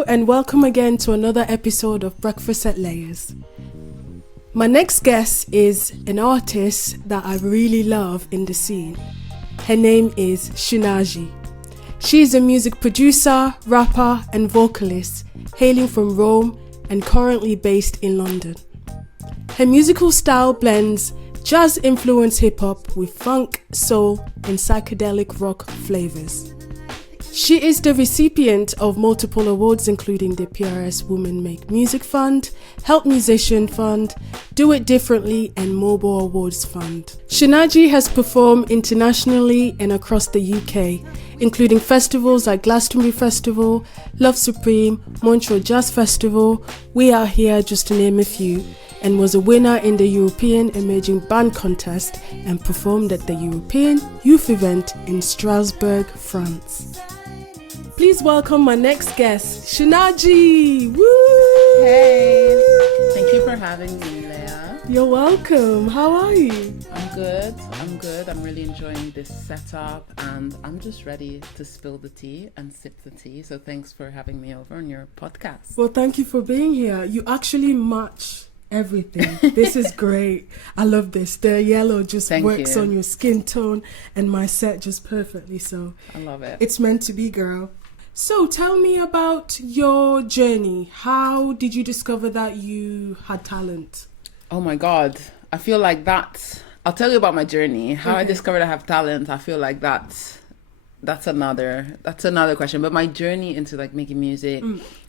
Hello and welcome again to another episode of Breakfast at Layers. My next guest is an artist that I really love in the scene. Her name is Shunaji. She is a music producer, rapper and vocalist hailing from Rome and currently based in London. Her musical style blends jazz-influenced hip-hop with funk, soul and psychedelic rock flavors. She is the recipient of multiple awards including the PRS Women Make Music Fund, Help Musician Fund, Do It Differently and Mobile Awards Fund. Shunaji has performed internationally and across the UK, including festivals like Glastonbury Festival, Love Supreme, Montreal Jazz Festival, We Are Here just to name a few, and was a winner in the European Emerging Band Contest and performed at the European Youth Event in Strasbourg, France. Please welcome my next guest, Shunaji. Woo! Hey, thank you for having me, Leah. You're welcome. How are you? I'm good. I'm really enjoying this setup and I'm just ready to spill the tea and sip the tea. So thanks for having me over on your podcast. Well, thank you for being here. You actually match everything. This is great. I love this. The yellow just works on your skin tone and my set just perfectly. So I love it. It's meant to be, girl. So tell me about your journey. How did you discover that you had talent? Oh my God. I feel like I'll tell you about my journey. How I discovered I have talent. I feel like that's another question. But my journey into like making music,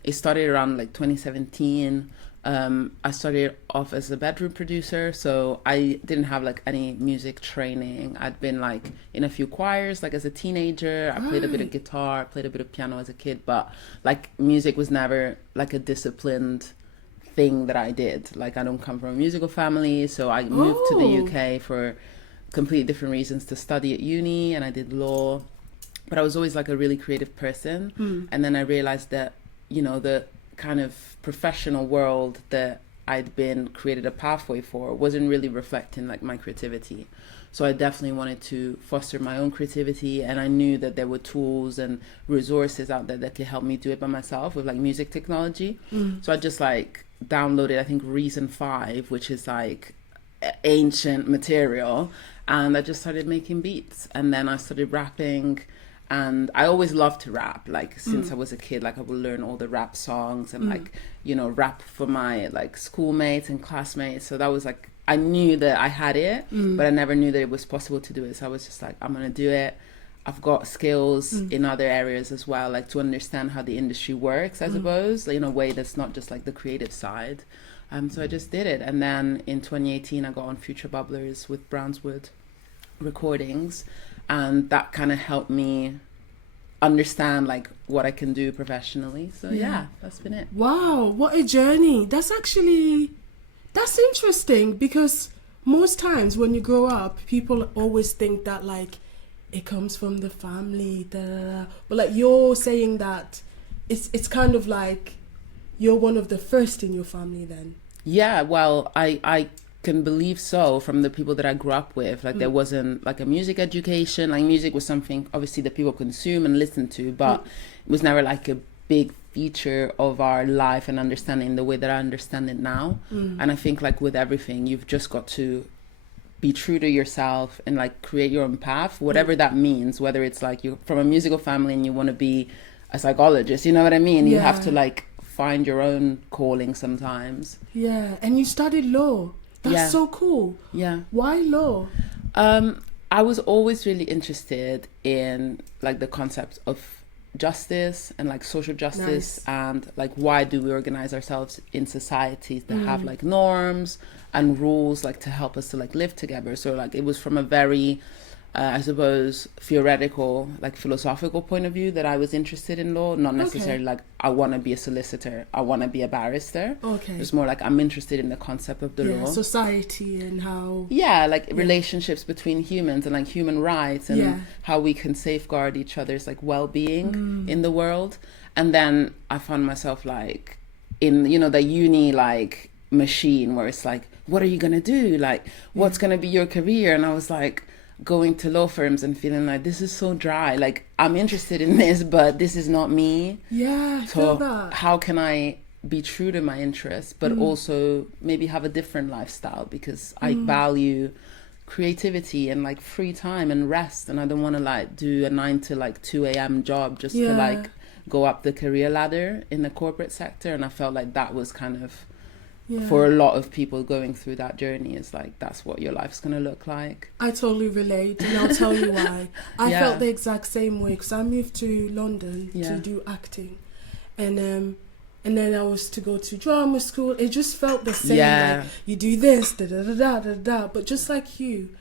it started around like 2017. I started off as a bedroom producer, so I didn't have like any music training. I'd been like in a few choirs like as a teenager. I played a bit of guitar, played a bit of piano as a kid, but like music was never like a disciplined thing that I did. Like I don't come from a musical family, so I moved to the UK for completely different reasons to study at uni, and I did law. But I was always like a really creative person, and then I realized that, you know, the kind of professional world that I'd been created a pathway for wasn't really reflecting like my creativity. So I definitely wanted to foster my own creativity, and I knew that there were tools and resources out there that could help me do it by myself with like music technology. So I just like downloaded, I think, Reason 5, which is like ancient material, and I just started making beats, and then I started rapping. And I always loved to rap, like since I was a kid. Like I would learn all the rap songs and like, you know, rap for my like schoolmates and classmates. So that was like, I knew that I had it, but I never knew that it was possible to do it. So I was just like, I'm gonna do it. I've got skills in other areas as well, like to understand how the industry works, I suppose, in a way that's not just like the creative side. So I just did it. And then in 2018, I got on Future Bubblers with Brownswood Recordings. And that kind of helped me understand like what I can do professionally. So yeah, that's been it. Wow, what a journey. That's interesting, because most times when you grow up, people always think that like it comes from the family, but like you're saying that it's kind of like you're one of the first in your family then. Yeah, well, I can believe so, from the people that I grew up with. Like there wasn't like a music education. Like music was something obviously that people consume and listen to, but it was never like a big feature of our life and understanding the way that I understand it now. And I think like with everything, you've just got to be true to yourself and like create your own path, whatever that means, whether it's like you're from a musical family and you want to be a psychologist, you know what I mean? You have to like find your own calling sometimes. Yeah, and you studied law. That's so cool. Yeah. Why law? I was always really interested in like the concept of justice and like social justice, and like why do we organize ourselves in societies that have like norms and rules like to help us to like live together. So like it was from a very I suppose theoretical, like philosophical point of view that I was interested in law, not necessarily like I want to be a solicitor, I want to be a barrister. It's more like I'm interested in the concept of the law, society, and how like relationships between humans and like human rights and how we can safeguard each other's like well-being in the world. And then I found myself like in, you know, the uni like machine where it's like, what are you gonna do, like what's gonna be your career? And I was like, going to law firms and feeling like this is so dry. Like, I'm interested in this, but this is not me. Yeah, I feel that. How can I be true to my interests, but also maybe have a different lifestyle, because I value creativity and like free time and rest, and I don't want to like do a 9 to like 2 a.m. job just to like go up the career ladder in the corporate sector. And I felt like that was kind of for a lot of people going through that journey, is like, that's what your life's gonna look like. I totally relate, and I'll tell you why. I felt the exact same way, because I moved to London to do acting, and then I was to go to drama school. It just felt the same. Like, you do this, da da da da da da. But just like you,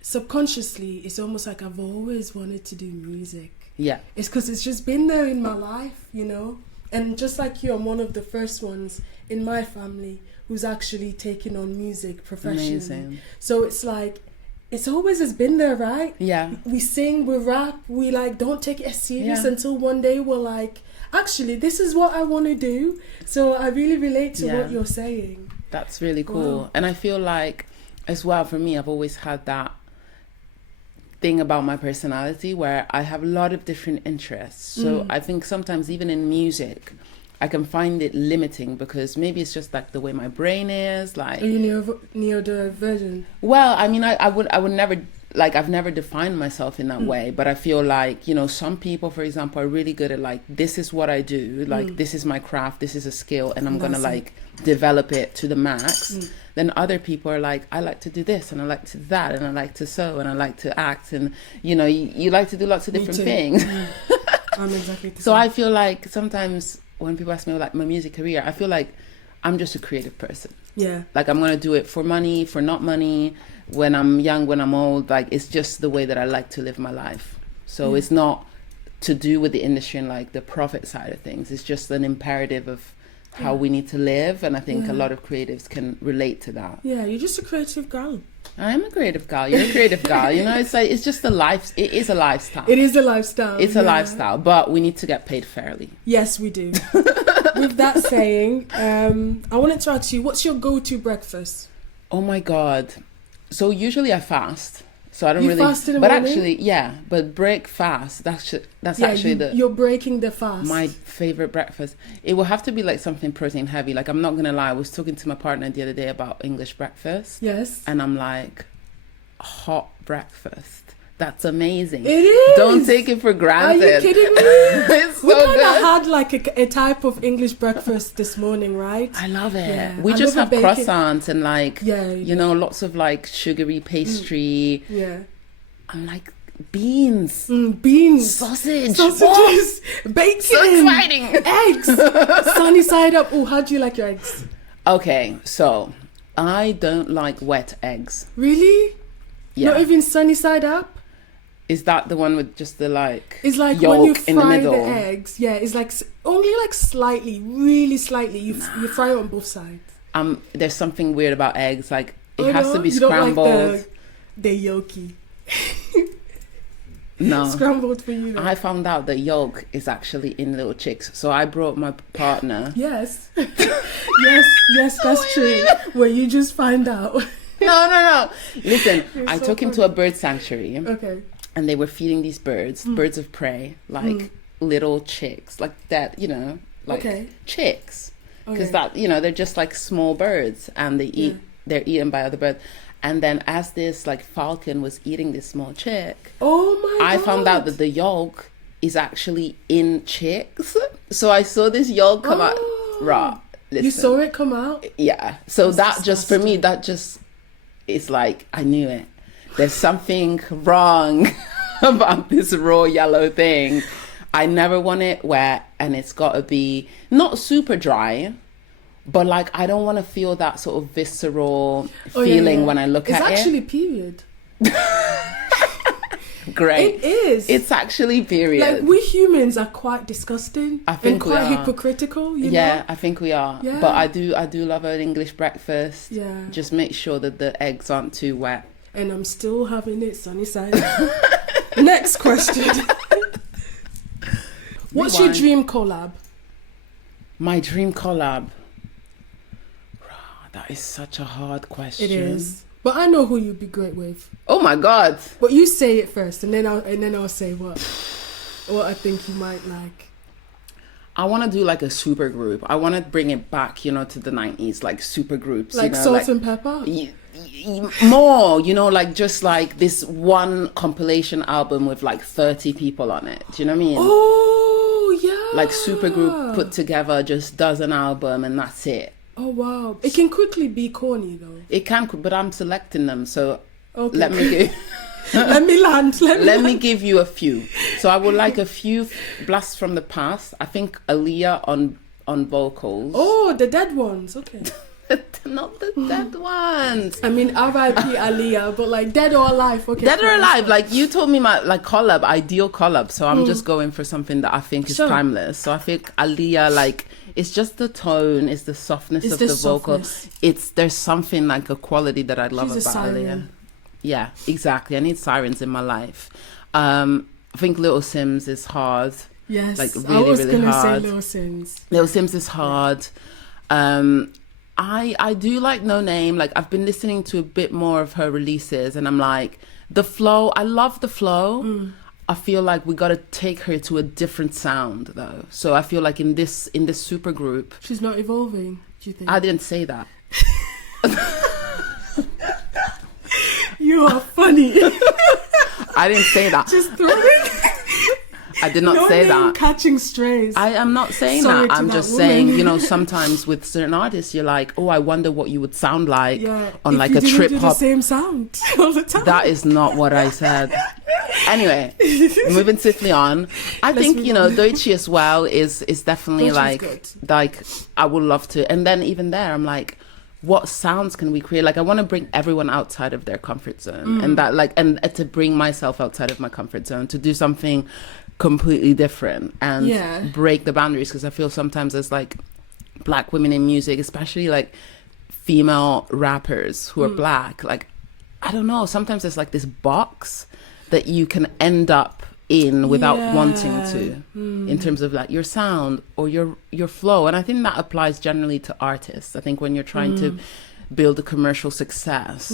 subconsciously, it's almost like I've always wanted to do music. Yeah, it's because it's just been there in my life, you know. And just like you, I'm one of the first ones in my family who's actually taken on music professionally. Amazing. So it's like, it's always has been there, right? Yeah. We sing, we rap, we like don't take it as serious until one day we're like, actually, this is what I want to do. So I really relate to what you're saying. That's really cool. Wow. And I feel like, as well, for me, I've always had that thing about my personality where I have a lot of different interests. So I think sometimes even in music, I can find it limiting, because maybe it's just like the way my brain is. Like, are you neurodivergent? Well, I mean, I would never, like, I've never defined myself in that way, but I feel like, you know, some people, for example, are really good at like, this is what I do, like this is my craft, this is a skill, and I'm gonna like develop it to the max. Then other people are like, I like to do this, and I like to do that, and I like to sew, and I like to act, and you know, you like to do lots of different things. I'm exactly the same. So I feel like sometimes when people ask me like my music career, I feel like I'm just a creative person. Yeah. Like, I'm gonna do it for money, for not money, when I'm young, when I'm old. Like, it's just the way that I like to live my life. So it's not to do with the industry and like the profit side of things. It's just an imperative of how we need to live, and I think a lot of creatives can relate to that. Yeah, you're just a creative girl. I am a creative girl. You're a creative girl. You know, it's like, it's just a life. It is a lifestyle. It is a lifestyle. It's a lifestyle, but we need to get paid fairly. Yes, we do. With that saying, I wanted to ask you, what's your go-to breakfast? Oh my God. So usually I fast. So I don't really fast in the but morning? Actually, but break fast. That's actually you're breaking the fast. My favorite breakfast. It will have to be like something protein heavy. Like, I'm not gonna lie, I was talking to my partner the other day about English breakfast. Yes. And I'm like, hot breakfast. That's amazing. It is. Don't take it for granted. Are you kidding me? It's so good. We kind of had like a type of English breakfast this morning, right? I love it. Yeah. We just have croissants and like, you know, lots of like sugary pastry. Yeah. I'm like, beans. Beans. Sausages. Bacon. So exciting. Eggs. Sunny side up. Oh, how do you like your eggs? Okay, so I don't like wet eggs. Really? Yeah. Not even sunny side up? Is that the one with just the like it's like yolk when you in the fry middle? The eggs, yeah, it's like only like slightly, really slightly. You fry it on both sides. There's something weird about eggs. Like, it has to be scrambled. Don't like the yolky. No, scrambled for you. Then. I found out that yolk is actually in little chicks. So I brought my partner. Yes, yes, that's true. Where you just find out. No. Listen, I took him to a bird sanctuary. Okay. And they were feeding these birds, birds of prey, like little chicks, like that, you know, like chicks. Because that, you know, they're just like small birds, and they're eaten by other birds. And then as this like falcon was eating this small chick, I found out that the yolk is actually in chicks. So I saw this yolk come out raw. Listen. You saw it come out? Yeah. So that's just, for me, that just, it's like, I knew it. There's something wrong about this raw yellow thing. I never want it wet, and it's got to be not super dry, but like, I don't want to feel that sort of visceral feeling when I look at it. It's actually period. Great. It is. It's actually period. Like, we humans are quite disgusting. I think and quite hypocritical, you know? I think we are. Yeah. But I do love an English breakfast. Yeah. Just make sure that the eggs aren't too wet. And I'm still having it sunny side. Next question. What's your dream collab? My dream collab? That is such a hard question. It is. But I know who you'd be great with. Oh my God. But you say it first, and then I'll say what I think you might like. I want to do like a super group. I want to bring it back, you know, to the 90s, like super groups. Like you know, Salt like, and Pepper? More, you know, like just like this one compilation album with like 30 people on it. Do you know what I mean? Oh, yeah. Like super group put together just does an album and that's it. Oh, wow. It can quickly be corny, though. It can, but I'm selecting them, so Okay. let me give... Let me land. Let me give you a few. So I would like a few blasts from the past. I think Aaliyah on vocals. Oh, the dead ones. Okay. Not the dead ones. I mean, R.I.P. Aaliyah, but like dead or alive. Okay. Dead or alive. Like you told me my like collab, ideal collab. So I'm just going for something that I think is timeless. So I think Aaliyah, like, it's just the tone, it's the softness of the vocal. There's something like a quality that I love about Aaliyah. Yeah, exactly. I need sirens in my life. I think Little Sims is hard. Yes, like really, I was really gonna hard. say Little Sims. Little Sims is hard. I do like No Name. Like I've been listening to a bit more of her releases, and I'm like, the flow. I love the flow. I feel like we got to take her to a different sound, though. So I feel like in this super group, she's not evolving. Do you think? I didn't say that. You are funny. I didn't say that. Just throwing. I did not say that. Catching strays. I am not saying Sorry that. I'm that just woman. saying, you know, sometimes with certain artists, you're like, oh, I wonder what you would sound like on if like you a didn't trip do hop. The same sound all the time. That is not what I said. Anyway, moving swiftly on. I think, you know, Deutsche as well is definitely Deutsche's like I would love to. And then even there, I'm like, what sounds can we create? Like I want to bring everyone outside of their comfort zone, and that like and to bring myself outside of my comfort zone, to do something completely different and break the boundaries, because I feel sometimes as like black women in music, especially like female rappers who are black, like I don't know, sometimes there's like this box that you can end up in without wanting to, in terms of like your sound or your flow. And I think that applies generally to artists. I think when you're trying to build a commercial success,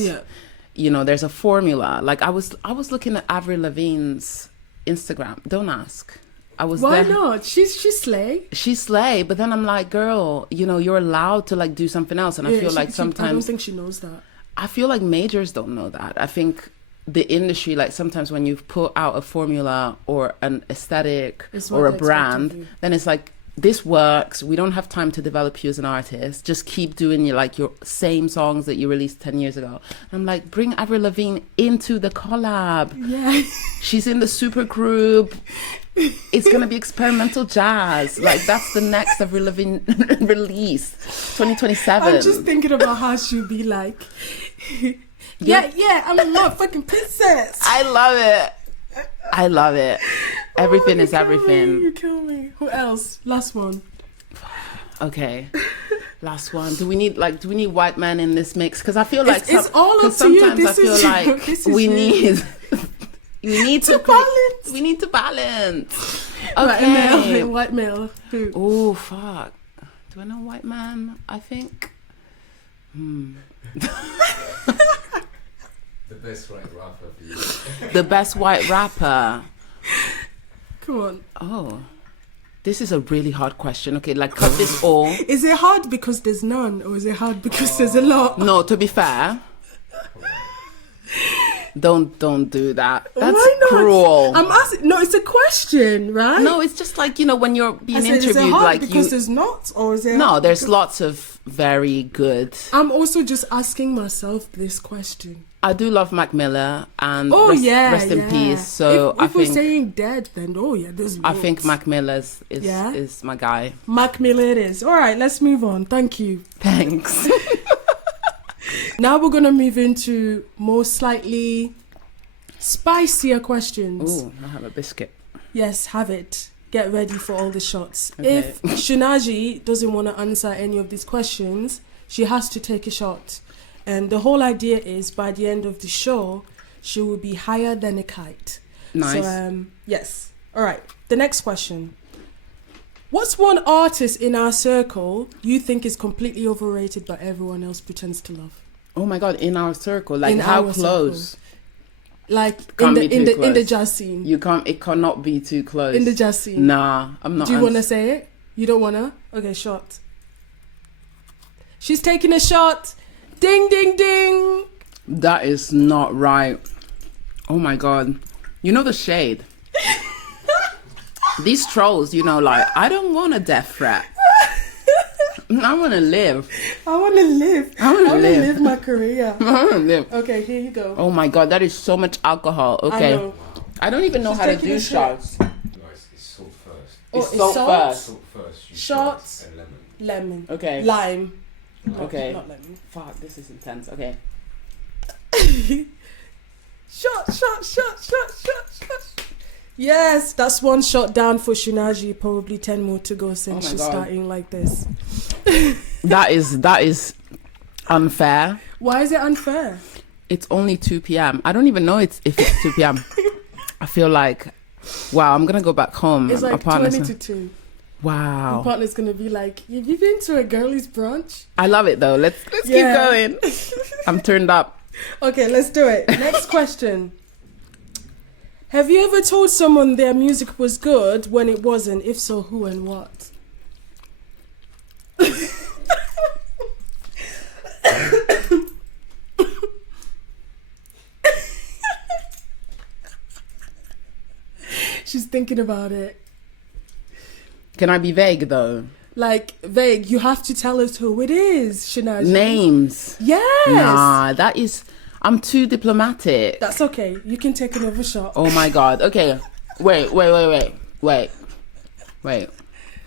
you know, there's a formula. Like I was looking at Avril Lavigne's Instagram. Don't ask. Why not? She's slay. She's slay, but then I'm like, girl, you know, you're allowed to like do something else. And I feel like sometimes I don't think she knows that. I feel like majors don't know that. I think the industry, like sometimes when you've put out a formula or an aesthetic or a brand, then it's like, this works. We don't have time to develop you as an artist. Just keep doing your same songs that you released 10 years ago. I'm like, bring Avril Lavigne into the collab. Yeah. She's in the super group. It's going to be experimental jazz. Like, that's the next Avril Lavigne release, 2027. I'm just thinking about how she'll be like, yeah, I'm a motherfucking princess. I love it. Everything is everything. You kill me. Who else? Last one. Okay. Last one. Do we need white men in this mix? Because I feel like it's all up to you. Sometimes I feel like we need to balance. We need to balance. Okay. White male. Who? Oh fuck. Do I know white man? I think. The best white rapper for you. The best white rapper. Come on. Oh. This is a really hard question. Okay, like cut this all. Is it hard because there's none, or is it hard because there's a lot? No, to be fair. Don't do that. That's Why not? cruel. I'm asking. No, it's a question, right? No, it's just like, you know, when you're being interviewed, is it hard like because there's not, or is it? No, there's lots of very good. I'm also just asking myself this question. I do love Mac Miller, and rest in peace. So if we're saying dead, then there's. I think Mac Miller is my guy. Mac Miller it is. All right, let's move on. Thank you. Thanks. Now we're gonna move into more slightly spicier questions. Ooh, I have a biscuit. Yes, have it. Get ready for all the shots. Okay. If Shunaji doesn't want to answer any of these questions, she has to take a shot. And the whole idea is by the end of the show, she will be higher than a kite. Nice. So, yes. All right. The next question. What's one artist in our circle you think is completely overrated but everyone else pretends to love? Oh my God, in our circle, like In how our close? circle. Like Can't in be too the close. jazz scene. You can't. It cannot be too close. In the jazz scene. Nah, I'm not. Do you want to say it? You don't want to? Okay, shot. She's taking a shot. Ding, ding, ding. That is not right. Oh my God. You know the shade. These trolls, you know, like, I don't want a death threat. I want to live. I want to live. I want to live my career. I want to live. Okay, here you go. Oh my God, that is so much alcohol. Okay. I know. I don't even know She's how to taking do a shot. shots. No, it's salt first. Oh, It's salt first. Salt first. You Shots. And lemon. Lemon. Okay. Lime. Okay. Not lemon. Fuck, this is intense. Okay. Shot. Yes, that's one shot down for Shunaji. Probably 10 more to go since Oh my she's God. starting like this. That is unfair. Why is it unfair? It's only 2 p.m. I don't even know if it's 2 p.m. I feel like, wow, I'm going to go back home. It's Our like partner's 20 to 2. Your Wow. partner's gonna be like, have you been to a girlies brunch? I love it though. Let's Yeah. keep going. I'm turned up. Okay, let's do it. Next question. Have you ever told someone their music was good when it wasn't? If so, who and what? She's thinking about it. Can I be vague though? Like, vague, you have to tell us who it is, Shunaji. Names. Yes. Nah, that is. I'm too diplomatic. That's okay. You can take another shot. Oh my God. Okay. Wait.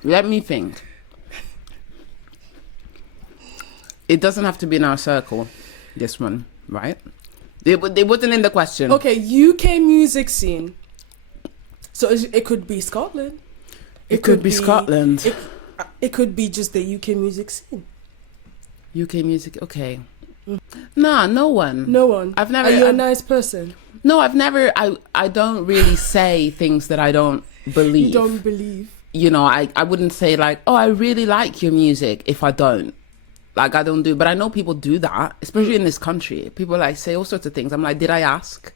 Let me think. It doesn't have to be in our circle. This one, right? It wasn't in the question. Okay, UK music scene. So it could be Scotland. It could be Scotland. It could be just the UK music scene. UK music. Okay. Nah, no one. No one. I've never. Are you a I've- nice person? No, I've never. I don't really say things that I don't believe. You don't believe. You know, I wouldn't say like, oh, I really like your music if I don't. Like, I don't do. But I know people do that, especially in this country. People like say all sorts of things. I'm like, did I ask?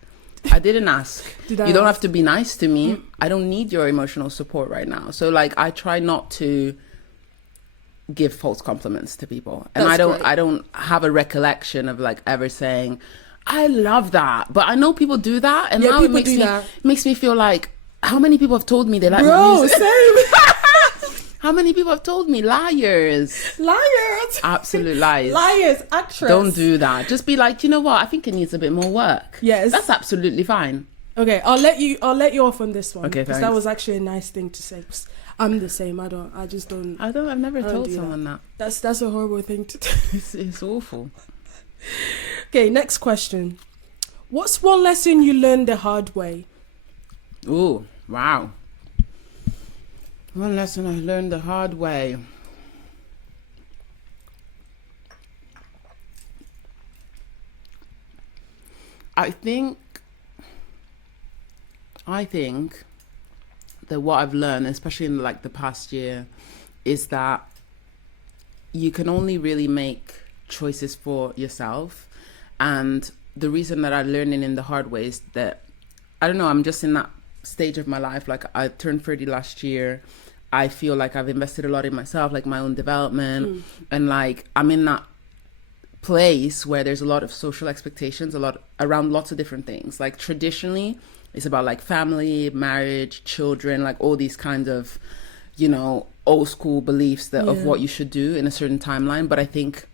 I didn't ask. Did I You don't ask? have to be nice to me. I don't need your emotional support right now. So like, I try not to give false compliments to people, and That's great. I don't have a recollection of like ever saying, I love that. But I know people do that, and Yeah, now it people do that. makes me feel like, how many people have told me they like my Bro, music? same. How many people have told me? Liars. Liars. Absolute liars. Liars, actress. Don't do that. Just be like, you know what? I think it needs a bit more work. Yes. That's absolutely fine. Okay, I'll let you off on this one. Okay, because that thanks. was actually a nice thing to say. 'Cause I'm the same. I've never don't told do someone that. That's a horrible thing to do. It's awful. Okay, next question. What's one lesson you learned the hard way? Ooh, wow. One lesson I learned the hard way. I think that what I've learned, especially in like the past year, is that you can only really make choices for yourself. And the reason that I'm learning in the hard way is that, I don't know, I'm just in that stage of my life. Like, I turned 30 last year. I feel like I've invested a lot in myself, like my own development. And like, I'm in that place where there's a lot of social expectations, a lot around lots of different things. Like, traditionally, it's about like family, marriage, children, like all these kinds of, you know, old school beliefs that of Yeah. what you should do in a certain timeline. But I think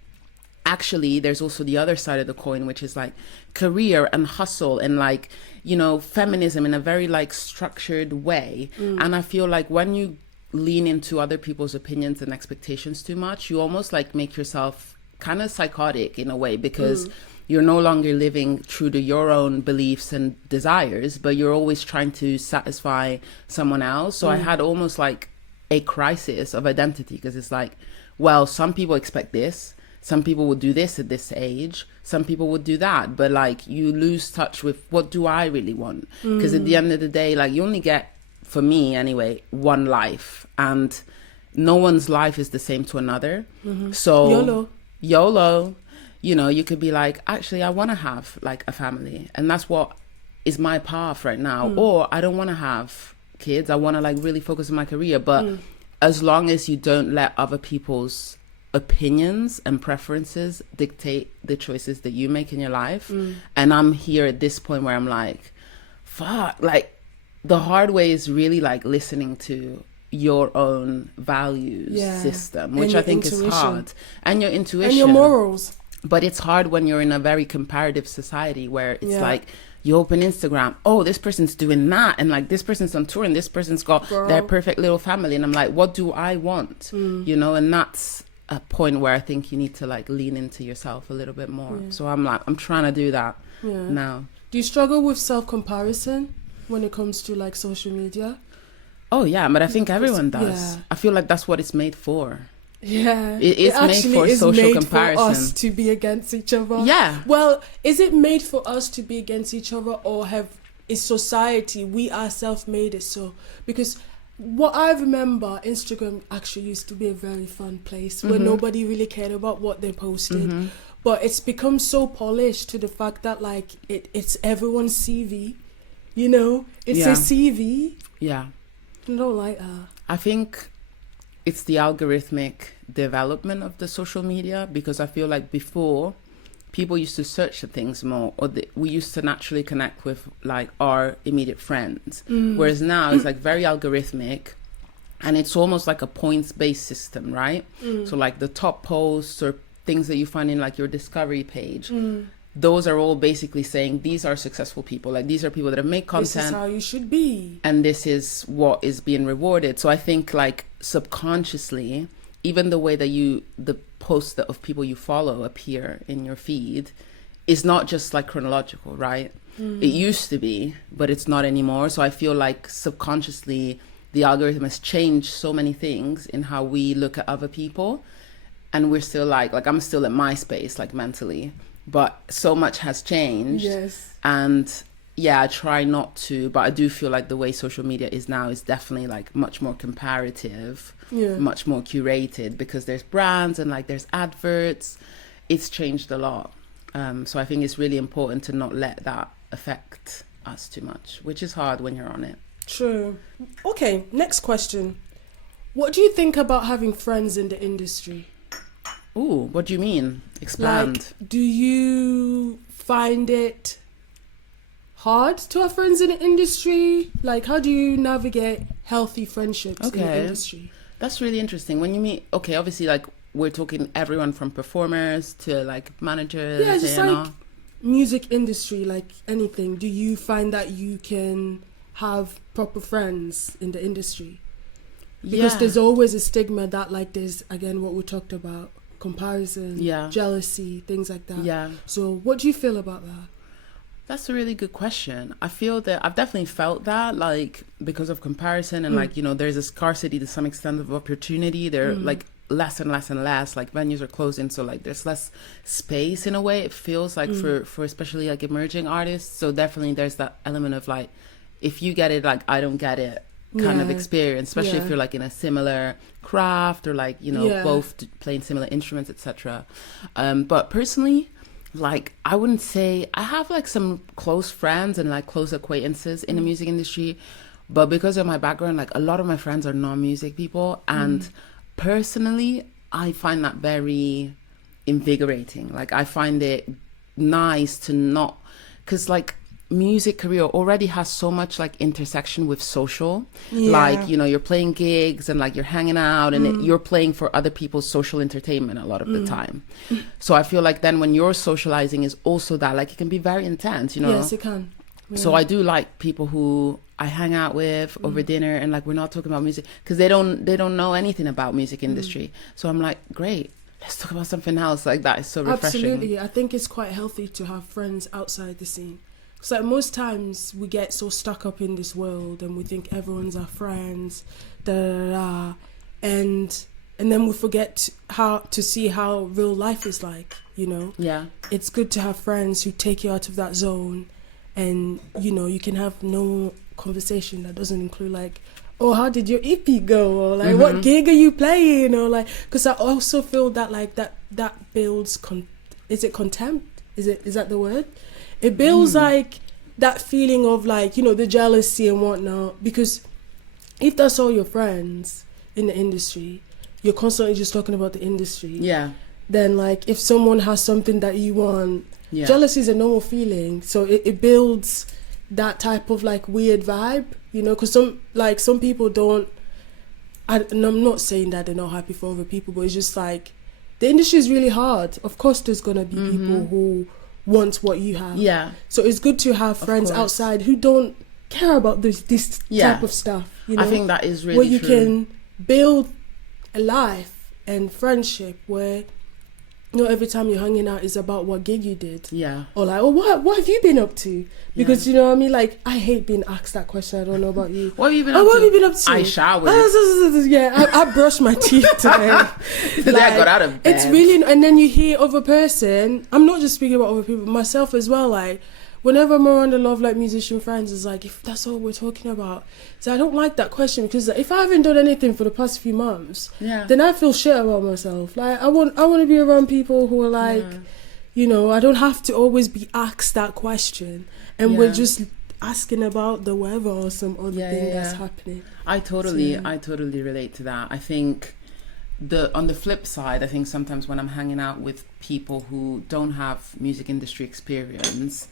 actually there's also the other side of the coin, which is like career and hustle and like, you know, feminism in a very like structured way. And I feel like when you lean into other people's opinions and expectations too much, you almost like make yourself kind of psychotic in a way, because you're no longer living true to your own beliefs and desires, but you're always trying to satisfy someone else. So I had almost like a crisis of identity, because it's like, well, some people expect this, some people would do this at this age, some people would do that, but like you lose touch with what do I really want? Because at the end of the day, like, you only get, for me anyway, one life, and no one's life is the same to another. So YOLO, you know, you could be like, actually, I want to have like a family, and that's what is my path right now. Or I don't want to have kids. I want to like really focus on my career. But as long as you don't let other people's opinions and preferences dictate the choices that you make in your life. And I'm here at this point where I'm like, fuck, like the hard way is really like listening to your own values system, which I think is hard, and your intuition and your morals. But it's hard when you're in a very comparative society where it's like you open Instagram, oh, this person's doing that, and like this person's on tour, and this person's got their perfect little family, and I'm like, what do I want? You know, and that's a point where I think you need to like lean into yourself a little bit more. So I'm trying to do that now. Do you struggle with self-comparison when it comes to like social media? Oh yeah, but I think everyone does. I feel like that's what it's made for. Yeah, it's made for social comparison. For us to be against each other. Yeah. Well, is it made for us to be against each other, or is society, we ourselves made it so? Because what I remember, Instagram actually used to be a very fun place where nobody really cared about what they posted. But it's become so polished to the fact that like it's everyone's CV. You know, it's a CV. Yeah. I don't like that. I think it's the algorithmic development of the social media, because I feel like before people used to search for things more, or we used to naturally connect with like our immediate friends, whereas now it's like very algorithmic, and it's almost like a points-based system, right? So like the top posts or things that you find in like your discovery page, those are all basically saying these are successful people, like these are people that have made content, this is how you should be, and this is what is being rewarded. So I think like subconsciously, even the way that the posts of people you follow appear in your feed is not just like chronological, right? It used to be, but it's not anymore. So I feel like subconsciously the algorithm has changed so many things in how we look at other people, and we're still like I'm still at MySpace like mentally, but so much has changed. Yes. And yeah, I try not to, but I do feel like the way social media is now is definitely like much more comparative, much more curated, because there's brands and like there's adverts. It's changed a lot. So I think it's really important to not let that affect us too much, which is hard when you're on it. True. Okay, next question. What do you think about having friends in the industry? Ooh, what do you mean? Expand. Like, do you find it hard to have friends in the industry? Like, how do you navigate healthy friendships in the industry? That's really interesting. When you meet, obviously, like, we're talking everyone from performers to, like, managers. Yeah, just like music industry, like anything. Do you find that you can have proper friends in the industry? Because there's always a stigma that, like, there's, again, what we talked about, comparison, jealousy, things like that. Yeah. So what do you feel about that? That's a really good question. I feel that I've definitely felt that, like, because of comparison and like, you know, there's a scarcity to some extent of opportunity. There like less and less and less, like venues are closing, so like there's less space in a way, it feels like for especially like emerging artists. So definitely there's that element of like, if you get it, like I don't get it kind of experience, especially if you're like in a similar craft or like, you know, both playing similar instruments, etc. But personally, like, I wouldn't say I have like some close friends and like close acquaintances in the music industry, but because of my background, like a lot of my friends are non-music people, and personally I find that very invigorating. Like, I find it nice to not, because like music career already has so much like intersection with social, like, you know, you're playing gigs and like you're hanging out and you're playing for other people's social entertainment a lot of the time. So I feel like then when you're socializing is also that, like, it can be very intense, you know. Yes, it can. So I do like people who I hang out with over dinner, and like we're not talking about music because they don't know anything about music industry. So I'm like, great, let's talk about something else. Like, that is so refreshing. Absolutely. I think it's quite healthy to have friends outside the scene. So most times we get so stuck up in this world and we think everyone's our friends, and then we forget how to see how real life is like, you know? Yeah. It's good to have friends who take you out of that zone, and, you know, you can have no conversation that doesn't include like, oh, how did your EP go? Or like, what gig are you playing? Or like, because I also feel that like that builds is it contempt? Is that the word? It builds like that feeling of like, you know, the jealousy and whatnot, because if that's all your friends in the industry, you're constantly just talking about the industry. Yeah. Then like if someone has something that you want, Yeah. jealousy is a normal feeling. So it builds that type of like weird vibe, you know, because some people don't, and I'm not saying that they're not happy for other people, but it's just like the industry is really hard. Of course there's gonna be people who want what you have. Yeah. So it's good to have friends course. outside who don't care about this type of stuff, you know. I think that is really where you true. can build a life and friendship where not every time you're hanging out is about what gig you did. Yeah. Or like, oh, what have you been up to? Because you know what I mean? Like, I hate being asked that question. I don't know about you. What have you been up to? What have you been up to? I showered. Yeah, I brushed my teeth today. Today I got out of bed. It's really, and then you hear other person. I'm not just speaking about other people, myself as well. Like, whenever I'm around a lot of like musician friends, it's like, if that's all we're talking about. So I don't like that question, because if I haven't done anything for the past few months, then I feel shit about myself. Like, I want to be around people who are like, you know, I don't have to always be asked that question, and we're just asking about the weather or some other thing that's happening. I totally relate to that. I think on the flip side, I think sometimes when I'm hanging out with people who don't have music industry experience,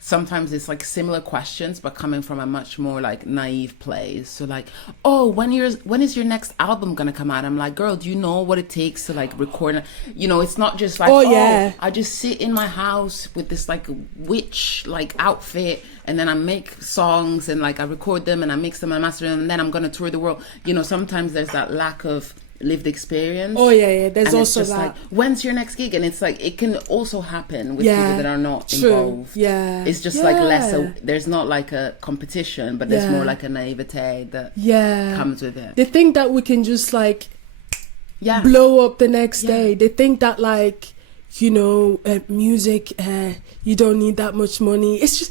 sometimes it's like similar questions, but coming from a much more like naive place. So like, oh, when is your next album gonna come out? I'm like, girl, do you know what it takes to like record? You know, it's not just like, I just sit in my house with this like witch like outfit, and then I make songs and like I record them and I mix them and I master them, and then I'm gonna tour the world. You know, sometimes there's that lack of lived experience. There's and also it's just that. like, when's your next gig? And it's like, it can also happen with people that are not involved. It's just like there's not like a competition, but there's more like a naivete that comes with it. They think that we can just like blow up the next day. They think that like, you know, music, you don't need that much money. It's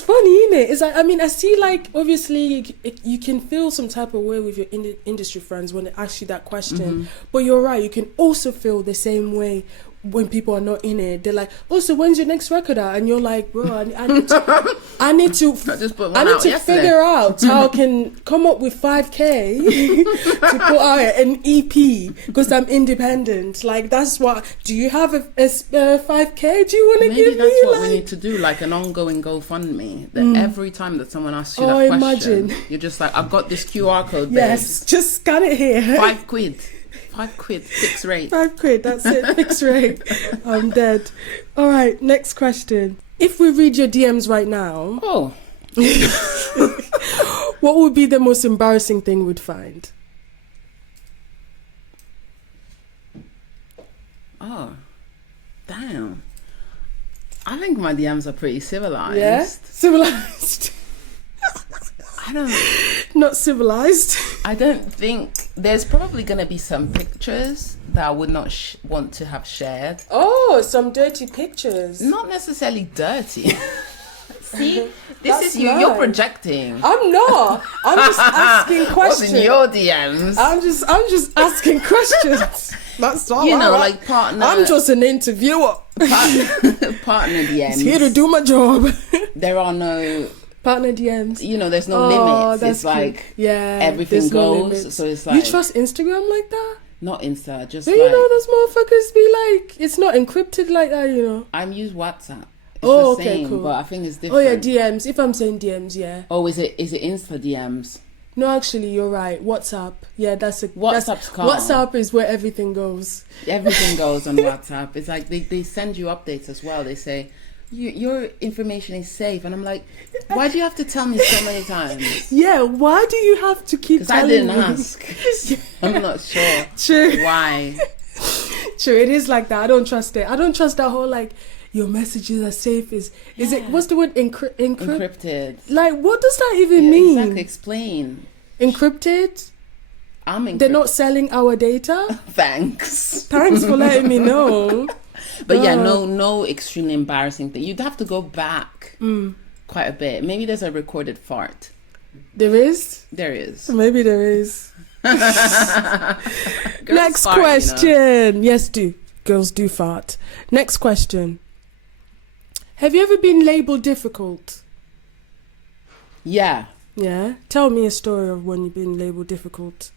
funny, isn't it? It's like, I mean, I see like, obviously you can feel some type of way with your industry friends when they ask you that question, but you're right, you can also feel the same way when people are not in it. They're like, oh, so when's your next record out? And you're like, bro, I need to figure out how I can come up with 5k to put out an EP, because I'm independent. Like, that's what, do you have a 5k? Do you want to give me? Maybe that's what we need to do, like an ongoing GoFundMe, that every time that someone asks you that question, you're just like, I've got this QR code, babes. Yes, just scan it here. £5. £5, fixed rate. £5, that's it, fixed rate. I'm dead. All right, next question. If we read your DMs right now, what would be the most embarrassing thing we'd find? Oh, damn. I think my DMs are pretty civilized. Yeah? Civilized. Not civilized. I don't think there's probably going to be some pictures that I would not want to have shared. Oh, some dirty pictures. Not necessarily dirty. See, That's is you. nice. You're projecting. I'm not. I'm just asking questions. What's in your DMs? I'm just asking questions. That's all. You know, like partner. I'm just an interviewer. Partner DMs. He's here to do my job. There are no partner DMs. You know, there's no limits. That's it's like everything goes. So it's like, you trust Instagram like that? Not Insta, just you know those motherfuckers be like, it's not encrypted like that, you know. I'm use WhatsApp. It's the same, cool. But I think it's different. Oh yeah, DMs. If I'm saying DMs, yeah. Oh, is it Insta DMs? No, actually, you're right. WhatsApp. Yeah, WhatsApp's calm. WhatsApp is where everything goes. Everything goes on WhatsApp. It's like they send you updates as well. They say your information is safe, and I'm like, why do you have to tell me so many times? Yeah, why do you have to keep telling me? Because I didn't ask. I'm not sure. True. Why? True. It is like that. I don't trust it. I don't trust that whole like, your messages are safe. Is it, what's the word? Encrypted. Like, what does that even mean? Exactly. Explain. Encrypted? I'm encrypted. They're not selling our data? Thanks for letting me know. But yeah, no extremely embarrassing thing. You'd have to go back quite a bit. Maybe there's a recorded fart. There is? There is. Maybe there is. Next question. You know? Yes, do. Girls do fart. Next question. Have you ever been labelled difficult? Yeah. Yeah? Tell me a story of when you've been labelled difficult.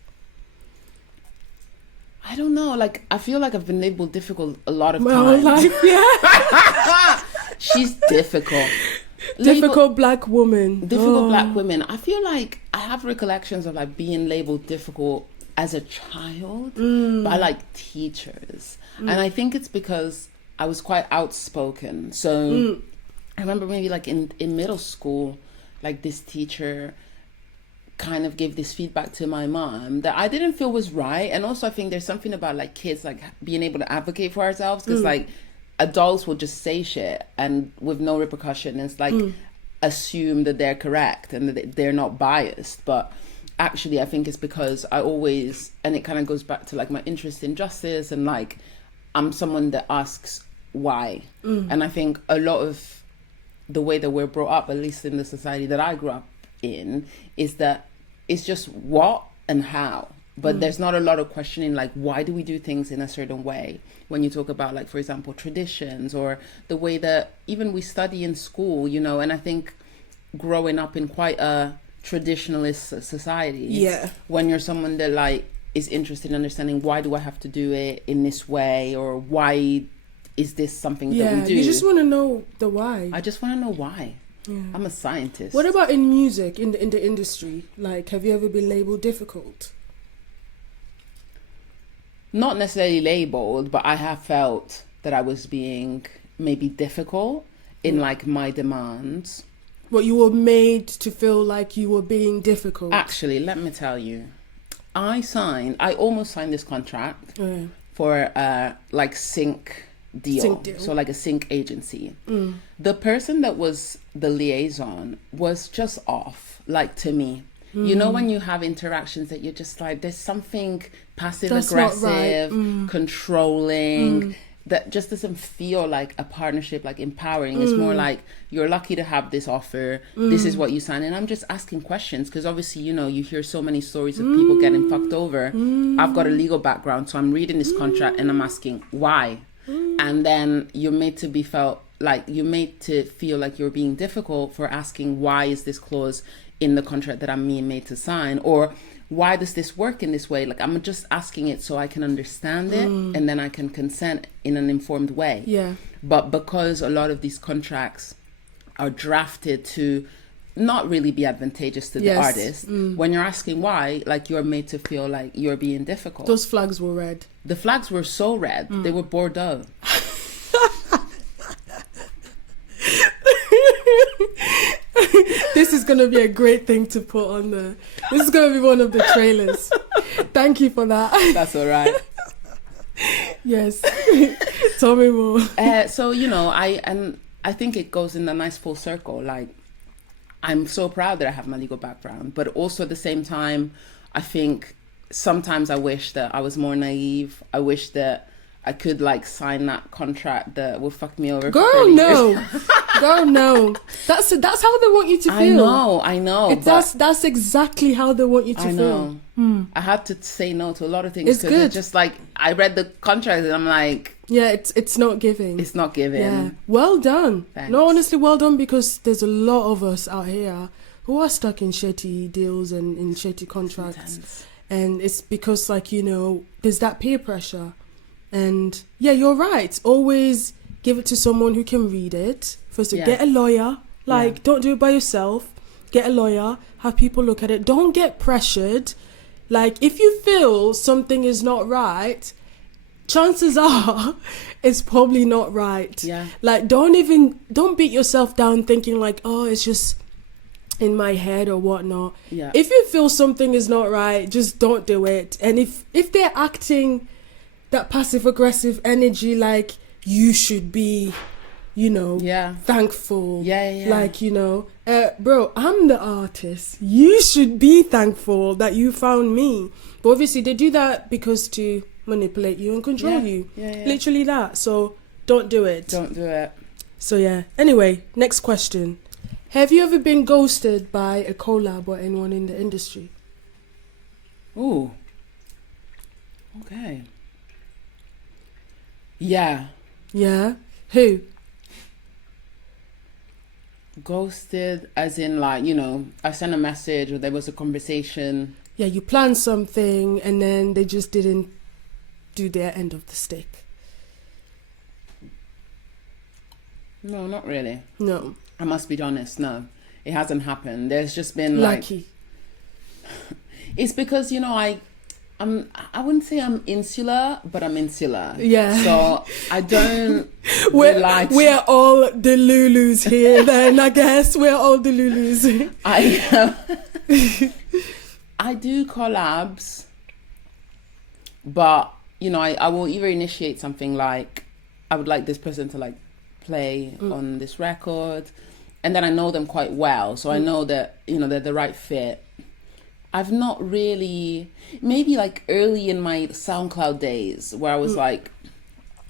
I don't know. Like, I feel like I've been labeled difficult a lot of My whole times. life, yeah. She's difficult. Difficult black woman. Difficult black women. I feel like I have recollections of like being labeled difficult as a child by like teachers. And I think it's because I was quite outspoken. So I remember maybe like in middle school, like this teacher kind of gave this feedback to my mom that I didn't feel was right. And also I think there's something about like kids like being able to advocate for ourselves, because like adults will just say shit and with no repercussion. It's like assume that they're correct and that they're not biased. But actually I think it's because I always, and it kind of goes back to like my interest in justice, and like I'm someone that asks why. And I think a lot of the way that we're brought up, at least in the society that I grew up in, is that it's just what and how, but there's not a lot of questioning like why do we do things in a certain way. When you talk about like, for example, traditions or the way that even we study in school, you know. And I think growing up in quite a traditionalist society, when you're someone that like is interested in understanding why do I have to do it in this way, or why is this something that we do, you just want to know the why. I just want to know why. I'm a scientist. What about in music, in the industry? Like, have you ever been labelled difficult? Not necessarily labelled, but I have felt that I was being maybe difficult in like my demands. What, you were made to feel like you were being difficult? Actually, let me tell you, I almost signed this contract for like sync deal. So like a sync agency. The person that was the liaison was just off, like, to me. You know, when you have interactions that you're just like, there's something passive aggressive, controlling, that just doesn't feel like a partnership, like empowering. It's more like, you're lucky to have this offer, this is what you sign. And I'm just asking questions, because obviously, you know, you hear so many stories of people getting fucked over. I've got a legal background, so I'm reading this contract and I'm asking why. And then you're made to feel like you're being difficult for asking, why is this clause in the contract that I'm being made to sign? Or why does this work in this way? Like, I'm just asking it so I can understand it, and then I can consent in an informed way. Yeah. But because a lot of these contracts are drafted to not really be advantageous to the artist, when you're asking why, like, you're made to feel like you're being difficult. Those flags were red. The flags were so red. They were Bordeaux. This is going to be a great thing to put on the... This is going to be one of the trailers. Thank you for that. That's all right. Yes. Tell me more. So, you know, I think it goes in a nice full circle. Like, I'm so proud that I have my legal background, but also at the same time, I think sometimes I wish that I was more naive. I wish that I could like sign that contract that will fuck me over. Girl, no. Girl, no. That's how they want you to feel. I know. That's exactly how they want you to feel. I had to say no to a lot of things. It's good. It's just like, I read the contract and I'm like... Yeah, it's not giving. It's not giving. Yeah. Well done. Thanks. No, honestly, well done, because there's a lot of us out here who are stuck in shitty deals and in shitty contracts. And it's because, like, you know, there's that peer pressure. And yeah, you're right. Always give it to someone who can read it. First, get a lawyer. Like, don't do it by yourself. Get a lawyer. Have people look at it. Don't get pressured. Like, if you feel something is not right, chances are it's probably not right. Yeah. Like, don't beat yourself down thinking like, oh, it's just in my head or whatnot. Yeah. If you feel something is not right, just don't do it. And if they're acting that passive aggressive energy, like, you should be, you know, thankful. Yeah. Like, you know, bro, I'm the artist. You should be thankful that you found me. But obviously they do that because to manipulate you and control you. Yeah. Literally that. So don't do it. Don't do it. So yeah. Anyway, next question. Have you ever been ghosted by a collab or anyone in the industry? Ooh. Okay. Yeah. Yeah. Who? Ghosted, as in like, I sent a message or there was a conversation. Yeah, you planned something and then they just didn't do their end of the stick. No, not really. No. I must be honest. No, it hasn't happened. There's just been like. Lucky. It's because I wouldn't say I'm insular, but I'm insular. Yeah. So I don't. We're all the Lulus here. Then I guess we're all the Lulus. I do collabs, but I will either initiate something like I would like this person to like play on this record, and then I know them quite well, so I know that they're the right fit. I've not really, maybe like early in my SoundCloud days where I was like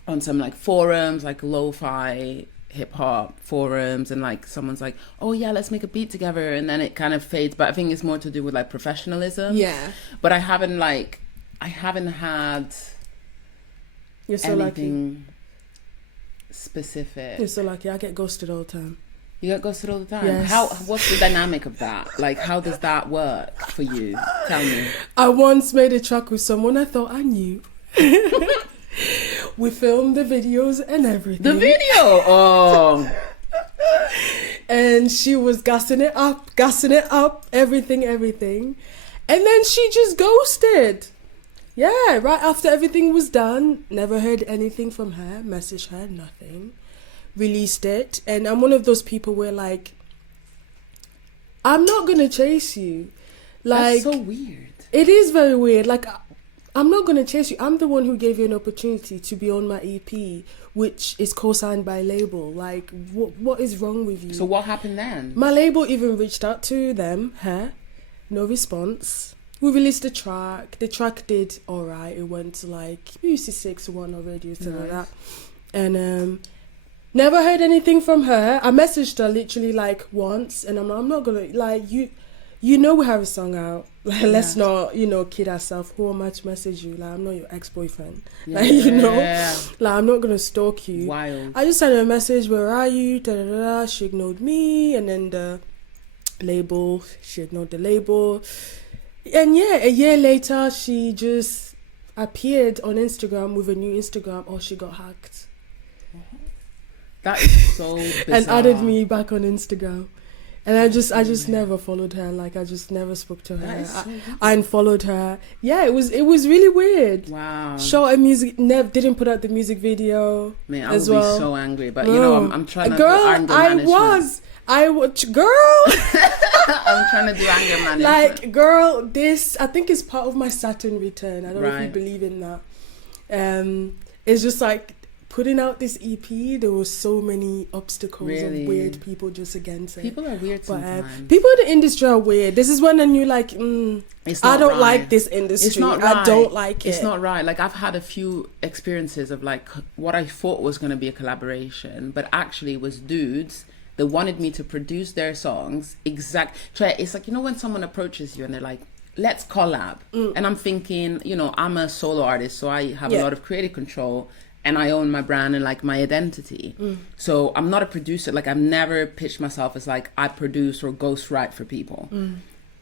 on some like forums, like lo-fi hip hop forums, and like someone's like, oh yeah, let's make a beat together, and then it kind of fades. But I think it's more to do with like professionalism. Yeah. But I haven't had You're so anything lucky. specific. You're so lucky. I get ghosted all the time. You get ghosted all the time? Yes. What's the dynamic of that? Like, how does that work for you? Tell me. I once made a track with someone I thought I knew. We filmed the videos and everything. The video! Oh. And she was gassing it up, everything. And then she just ghosted. Yeah, right after everything was done. Never heard anything from her. Messaged her, nothing. Released it. And I'm one of those people where like, I'm not going to chase you. Like, that's so weird. It is very weird. Like, I'm not going to chase you. I'm the one who gave you an opportunity to be on my EP, which is co-signed by a label. Like, what is wrong with you? So what happened then? My label even reached out to them. No response. We released the track. The track did all right. It went to like UC6 one already or something like that. And never heard anything from her. I messaged her literally like once, and I'm not gonna like you we have a song out. Like, let's not kid ourselves. Who am I to message you? Like, I'm not your ex-boyfriend. Yeah. Like, I'm not gonna stalk you. Wild. I just sent her a message. Where are you? Da, da, da, da. She ignored me, and then the label. She ignored the label. And yeah, a year later, she just appeared on Instagram with a new Instagram. Oh, she got hacked. That is so bizarre. And added me back on Instagram. And I just never followed her. Like, I just never spoke to her. I unfollowed her. Yeah, it was really weird. Wow. Shot a music, didn't put out the music video. Man, I as would well. be so angry. But I'm trying to girl, do anger management. I was girl. I'm trying to do anger management. Like, girl, this I think is part of my Saturn return. I don't know if you believe in that. It's just like putting out this EP. There were so many obstacles of weird people just against it. People are weird sometimes. People in the industry are weird. This is when you're like, I don't like this industry. It's not right. I don't like it. It's not right. Like, I've had a few experiences of like what I thought was going to be a collaboration, but actually it was dudes that wanted me to produce their songs. It's like, when someone approaches you and they're like, let's collab. And I'm thinking, I'm a solo artist, so I have a lot of creative control and I own my brand and like my identity. So I'm not a producer. Like, I've never pitched myself as like I produce or ghostwrite for people.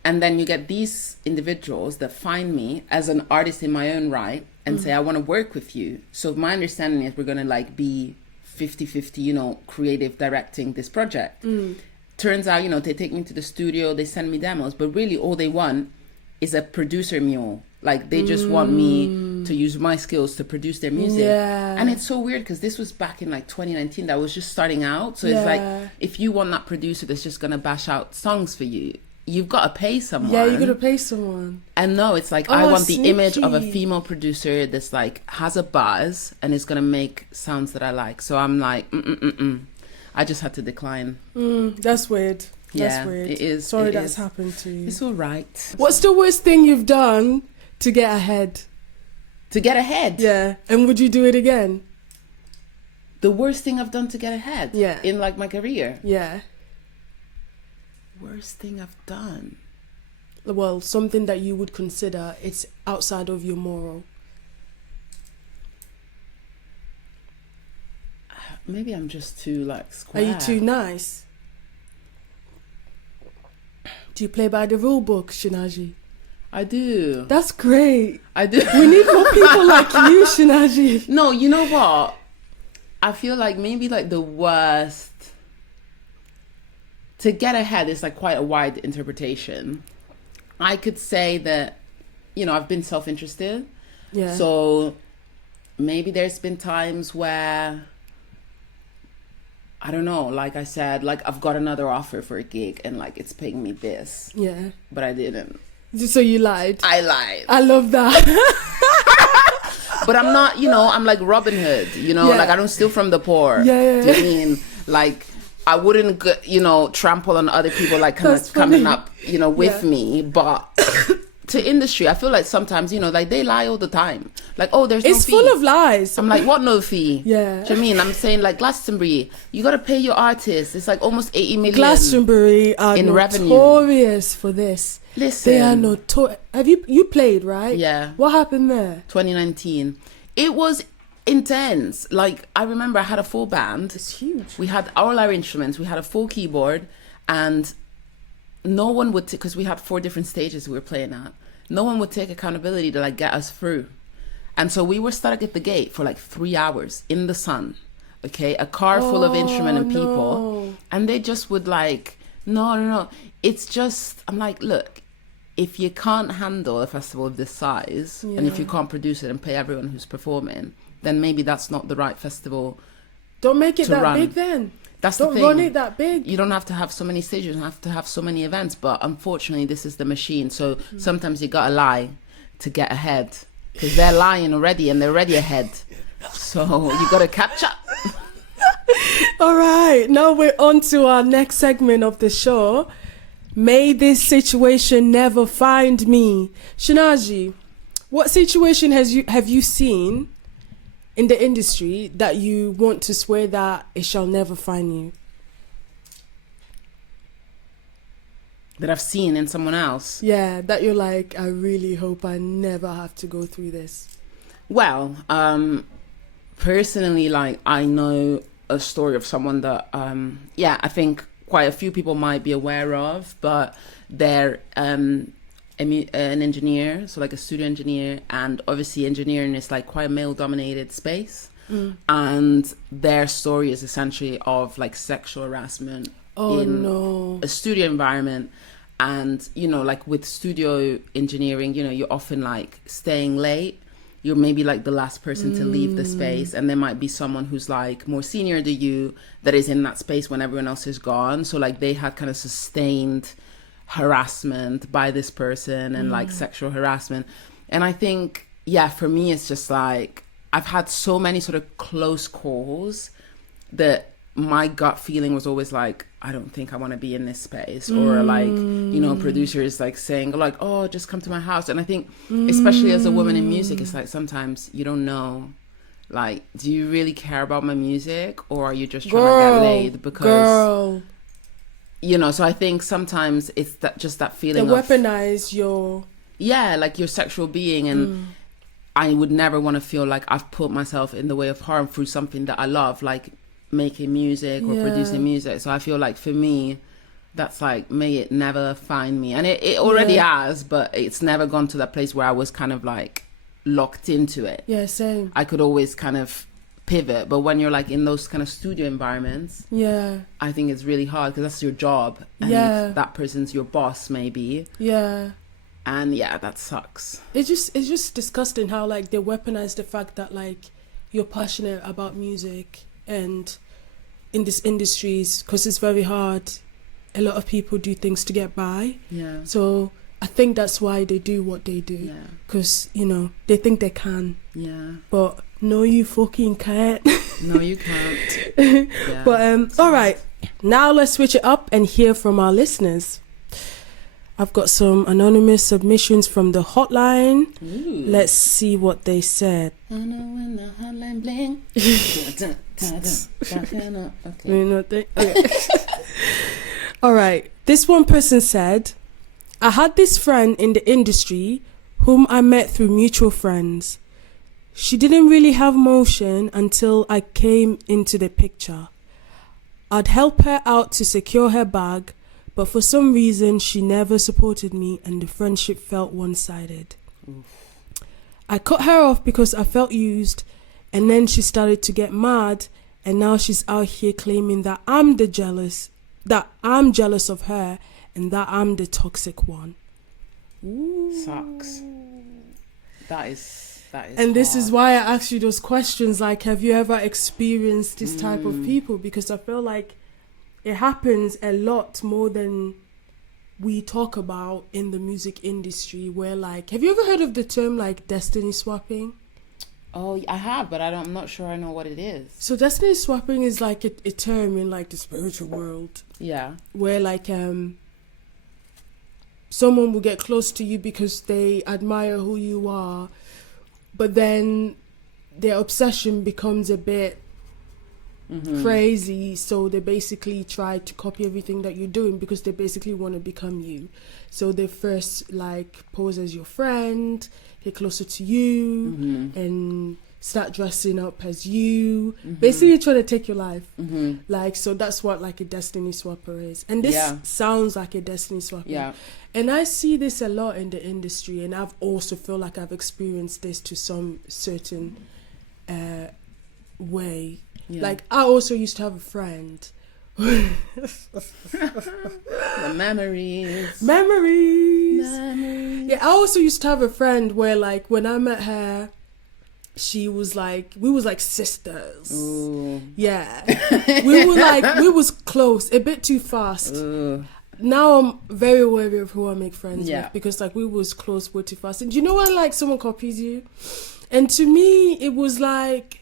And then you get these individuals that find me as an artist in my own right and say, I want to work with you. So my understanding is we're going to like be 50-50, creative directing this project. Turns out, they take me to the studio, they send me demos, but really all they want is a producer mule. Like, they just want me to use my skills to produce their music. Yeah. And it's so weird because this was back in like 2019 that was just starting out. So it's like, if you want that producer that's just going to bash out songs for you, you've got to pay someone. Yeah, you got to pay someone. And no, it's like, I want the image of a female producer that's like, has a buzz and is going to make sounds that I like. So I'm like, I just had to decline. That's weird. That's weird. It is. Sorry that's happened to you. It's all right. What's the worst thing you've done to get ahead? To get ahead? Yeah. And would you do it again? The worst thing I've done to get ahead? Yeah. In like my career? Yeah. Worst thing I've done? Well, something that you would consider it's outside of your moral. Maybe I'm just too like Are square. you too nice? Do you play by the rule book, Shunaji? I do. That's great. I do. We need more people like you, Shunaji. No, you know what? I feel like maybe like the worst to get ahead is like quite a wide interpretation. I could say that, you know, I've been self-interested. Yeah. So maybe there's been times where, I don't know, like I said, like I've got another offer for a gig and like it's paying me this. Yeah. But I didn't. So you lied. I lied. I love that. But I'm not, you know, I'm like Robin Hood, you know, Yeah. like I don't steal from the poor. Yeah. Do you mean? Like I wouldn't, you know, trample on other people like kind That's of coming funny. up, you know, with Yeah. me. But to industry, I feel like sometimes, you know, like they lie all the time. Like, oh, there's no It's fee. full of lies. I'm like, what no fee? Yeah. Do you mean? I'm saying like Glastonbury, you got to pay your artists. It's like almost 80 million. Glastonbury are in revenue. notorious for this. Listen. They are notorious. Have you played, right? Yeah. What happened there? 2019. It was intense. Like, I remember I had a full band. It's huge. We had all our instruments. We had a full keyboard, and no one would, because we had 4 different stages we were playing at. No one would take accountability to like get us through. And so we were stuck at the gate for like 3 hours in the sun. Okay, a car full of instrument and people, no. and they just would like, no. It's just, I'm like, look, if you can't handle a festival of this size, and if you Yeah. can't produce it and pay everyone who's performing, then maybe that's not the right festival. Don't make it To that run. big then. That's Don't the thing. run it that big. You don't have to have so many stages, you don't have to have so many events, but unfortunately this is the machine. So sometimes you gotta lie to get ahead, because they're lying already and they're already ahead. So you gotta catch up. All right, now we're on to our next segment of the show. May this situation never find me. Shunaji, what situation have you seen in the industry that you want to swear that it shall never find you? That I've seen in someone else. Yeah, that you're like, I really hope I never have to go through this. Well, personally, like I know a story of someone that, I think quite a few people might be aware of, but they're an engineer, so like a studio engineer, and obviously engineering is like quite a male-dominated space, and their story is essentially of like sexual harassment in a studio environment. And you know, like with studio engineering, you know, you're often like staying late. You're maybe like the last person to leave the space, and there might be someone who's like more senior to you that is in that space when everyone else is gone. So like they had kind of sustained harassment by this person and like sexual harassment. And I think, yeah, for me, it's just like I've had so many sort of close calls that my gut feeling was always like, I don't think I want to be in this space, or like, you know, producers like saying like, oh, just come to my house. And I think especially as a woman in music, it's like sometimes you don't know, like, do you really care about my music, or are you just trying to get laid? Because you know, so I think sometimes it's that feeling they of weaponize your like your sexual being. And I would never want to feel like I've put myself in the way of harm through something that I love, like making music or producing music. So I feel like for me, that's like, may it never find me. And it already has, but it's never gone to that place where I was kind of like locked into it. Yeah, same. I could always kind of pivot, but when you're like in those kind of studio environments, I think it's really hard, because that's your job, and that person's your boss maybe. And that sucks. It's just disgusting how like they weaponize the fact that like you're passionate about music and in this industries, because it's very hard. A lot of people do things to get by. So I think that's why they do what they do, because you know they think they can. But no, you fucking can't. No, you can't. But all right, now let's switch it up and hear from our listeners. I've got some anonymous submissions from the hotline. Ooh. Let's see what they said. I know when the hotline bling. Okay. All right. This one person said, I had this friend in the industry whom I met through mutual friends. She didn't really have motion until I came into the picture. I'd help her out to secure her bag, but for some reason she never supported me and the friendship felt one-sided. I cut her off because I felt used, and then she started to get mad, and now she's out here claiming that I'm jealous of her and that I'm the toxic one. Sucks. That is and this hard. is why I asked you those questions, like, have you ever experienced this type of people? Because I feel like it happens a lot more than we talk about in the music industry, where, like, have you ever heard of the term, like, destiny swapping? Oh, I have, but I'm not sure I know what it is. So destiny swapping is like a term in, like, the spiritual world. Yeah. Where, like, someone will get close to you because they admire who you are, but then their obsession becomes a bit crazy, so they basically try to copy everything that you're doing because they basically want to become you. So they first, like, pose as your friend, get closer to you, and start dressing up as you, basically trying to take your life. Like, so that's what, like, a destiny swapper is. And this sounds like a destiny swapper. Yeah. And I see this a lot in the industry, and I've also feel like I've experienced this to some certain way. Yeah. Like, I also used to have a friend. The memories. Yeah, I also used to have a friend where, like, when I met her, she was like, we was like sisters. Ooh. Yeah. we was close, a bit too fast. Ooh. Now I'm very aware of who I make friends Yeah. with, because, like, we was close way too fast. And do you know when, like, someone copies you? And to me, it was like,